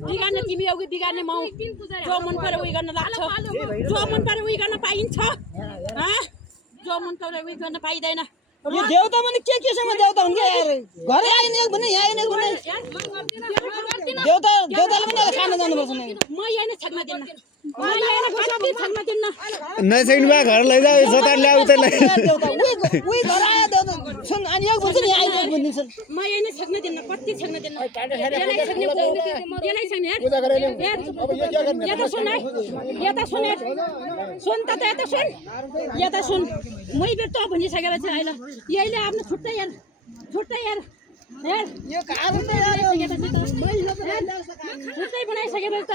बिगार्ने तिमी एउटी बिगार्ने मौ जो मन पर्यो उही गर्न लाग्छ जो मन पर्यो उही गर्न पाइन्छ जो मन पर्यो उही गर्न पाइदैन यो देउता पनि केसँग देउता हुन् के यार घरै आइन एक भने यहाँ आइन एक भने देउताले पनि खान जानुपर्छ नि म यहाँ नै छक्न दिन्न म यहाँ नै कति छक्न दिन्न नसक्नु भए घर लैजाऊ जता ल्याऊ उतै ल्याऊ देउता उही घर आयो देउता सुन अनि एक भन्छ नि आइन एक भनिन्छ म यहाँ नै छक्न दिन्न कति छक्न दिन्न यसलाई छक्ने यसलाई छक्ने यता सुन यता सुन सुन त यता सुन यता सुन मै बेर त भनिसकेपछि अहिले यहीले आफ्नो छुट्टै हेर हेर यो कारण त यार छुट्टै बनाइसकेपछि त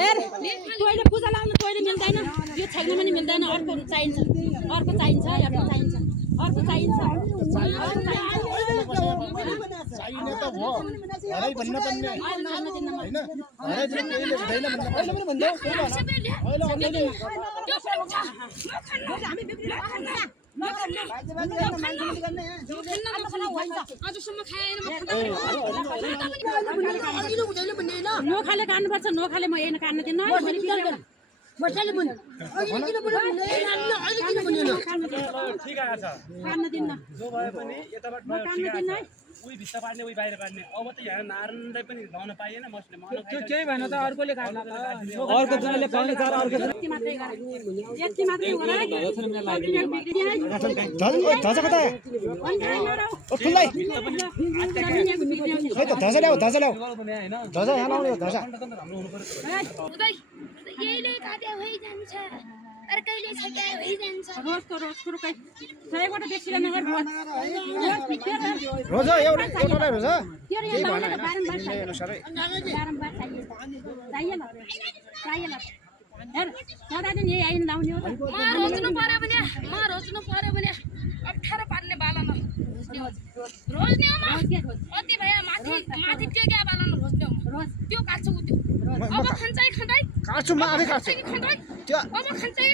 हेर तैँले पूजा लाउनु तैँले मिल्दैन यो छेक्न पनि मिल्दैन अर्को चाहिन्छ अर्को चाहिन्छ अर्को चाहिन्छ चाहिने त हो हरै भन्न पर्ने हैन हरै चाहिँ केहीले हुँदैन भन्न अहिले पनि भन्दै हामी बिग्रिला नोखाले काट्नुपर्छ नोखाले म यहाँ काट्न दिन्न काट्न दिन्न जो भए पनि यताबाट उही भित्र पार्ने उही बाहिर पार्ने अब त यहाँ नारायणलाई पनि लाउन पाइएन मसले त्यो केही भएन त अर्कोले काट्ला अर्को जनाले पाउने तर अर्को यति मात्रै गरे यति मात्रै गरे धजा कता ओ फुल्लाई खै त धजा ल्याऊ धजा ल्याऊ धजा यहाँ लाउने धजा यहीले काट्या भइजान्छ अर्कैले छक्या भइजान्छ रोजको रुकै सयबाट बेसी गर्न नगर रोजा एउटा रोजा केही भएन बारम्बार चाहिएन हेर सदा दिन यही आइन लाउने हो म रोज्नु पर्यो भने 18 पार्ने बालन रोज्ने हो म अति भए माथि त्यो क्या बालन रोज्ने हो त्यो काट्छु त्यो अब खन्चाइ काट्छु म आफै काट्छु त्यो अब खन्चाइ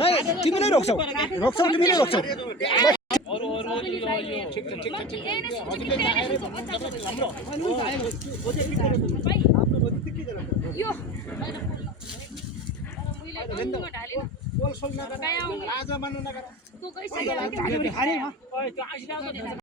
नै तिमीले रोक्छौ तिमीले रोक्छौ यो आज मान्नु नगर तँ गइसक्यो